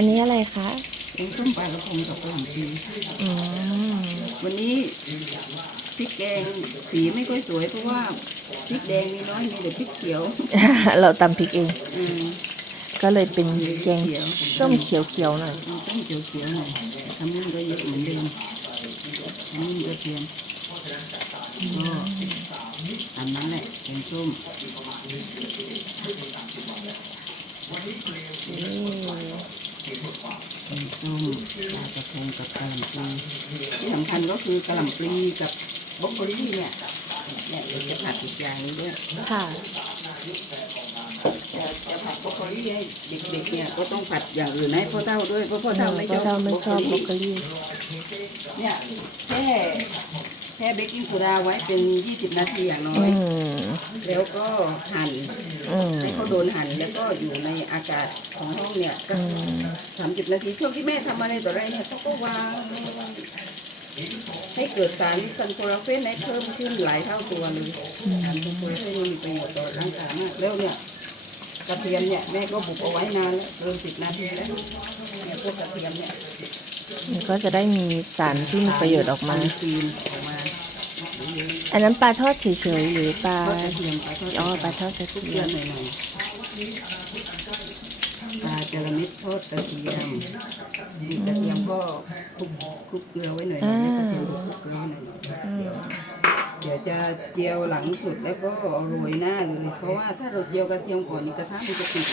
อันนี้อะไรคะแกงส้มปลากระพงกับกระหล่ำปีอืมวันนี้พริกแกงสีไม่ค่อยสวยเพราะว่าพริกแดงมีน้อยมีแต่พริกเขียว เราตำพริกเอง อืมก็เลยเป็นแกงส้มเขียวๆหน่อยเอาต้มเขียวๆหน่อยทำนี่ก็เยอะเหมือนเดิมทำนี่ก็เทียมก็อันนั้นแหละแกงส้มอื มแกงส้มปลากระพงกับกระหล่ำปลีที่สำคัญก็คือกระหล่ำปลีกับบรอกโคลีเนี่ยเนี่ยเดี๋ยวจะผัดอีกอย่างหนึงด้วยค่ะ จะจะผัดบรอกโคลีให้เด็กๆเนี่ยก็ต้องผัดอย่างอื่นให้พ่อเท่าด้วยเพราะพ่อเท่าไม่เพชอราะบเราไม่ชอบบรรออกกโคโคลีลีเนี่ยแช่แช่เบกกิ้งโซดาไว้เป็น 20 นาทีอย่างน้ออืยมแล้วก็หั่นอืมให้เขาโดนหั่นแล้วก็อยู่ในอากาศของห้องเนี่ยก็อืมสามสิบนาทีช่วงที่แม่ทำอะไรต่ออะไรเนี่ยเขาก็วางให้เกิดสารซันโคลาเฟนให้เพิ่มขึ้นหลายเท่าตัวเลยสารซันโคลาเฟนมีประโยชน์ต่อร่างกายมากแล้วเนี่ยกระเทียมเนี่ยแม่ก็บุกเอาไว้นานแล้วเกินสิบนาทีแล้วเนี่ยพวกกระเทียมเนี่ยมันก็จะได้มีสารที่มีประโยชน์ออกมาฟีน อันนั้นปลาทอดเฉยๆหรือปลาทอดกระเทียมปลาทอดอ๋อปลาทอดกระทุกเทีเดืยอนมหน่อยๆปลาจาระเม็ดทอดกระเทียมมีกระเทียมก็คลุกคลุกเกลือไว้หน่อยนะกระเทียมคลุกเกลือไว้หน่อยอืมเดี๋ยวจะเจียวหลังสุดแล้วก็เอาโรยหน้าเลยเพราะว่าถ้าเราเจียวกระเทียมก่อนนี่กระทะมันจะติด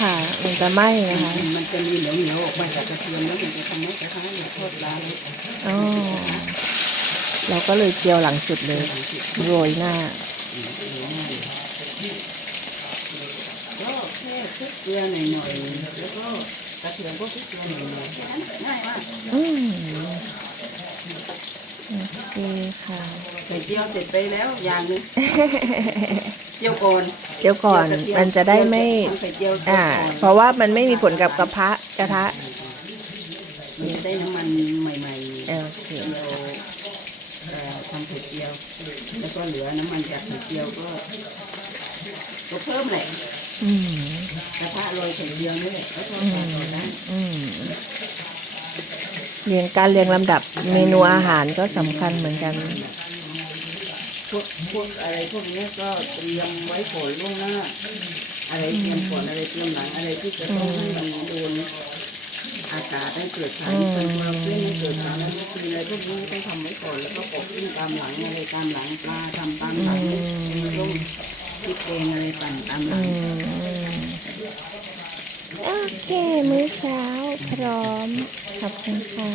ค่ะมันจะไหม้นะคะมันจะมีเหนียวเหนียวๆออกมาจากกระเทียมแล้วมันจะทำให้กระทะเนี่ยทอดร้าน อ๋อ เราก็เลยเจียวหลังสุดเลยโรยหน้าก็แค่คลุกเกลือหน่อยๆแล้วก็กระเทียมก็คลุกเกลือหน่อยๆแค่นั้นง่ายมากอืมโอเคค่ะไข่เจียวเสร็จไปแล้วอย่างหนึงเจียวก่อนเจียวก่อนเจียวกระเทียมันจะได้ไม่ทำไข่เจียวอ่าก่อนเพราะว่ามันไม่มีผลกับกระทะกระทะมันจะได้น้ำมันใหม่ๆโอเคเจียวเอ่อ ทำไข่เจียว แล้วก็เหลือน้ำมันจากไข่เจียวก็ก็เพิ่มแหละอืมกระทะโรยไข่เจียวนี่แหละก็ทอดต่อต่อได้อืมเรียงการเรียงลำดับเมนูอาหารก็สำคัญเหมือนกัน พวกพวกอะไรพวกเนี้ยก็เตรียมไว้ก่อนล่วงหน้า อะไรเตรียมก่อนอะไรเตรียมหลังอะไรที่จะต้องให้มันโดน อากาศให้เกิดสารเป็นความเพื่อให้เกิดสารแล้วก็คืออะไรพวกนี้ต้องทำไว้ก่อนแล้วก็ปอกขึ้นตามหลังอะไรตามหลังปลาทำตามหลังต้มพริกแกงอะไรปั่นตามหลัอืงมโอเค มื้อเช้าพร้อม ขอบคุณค่ะ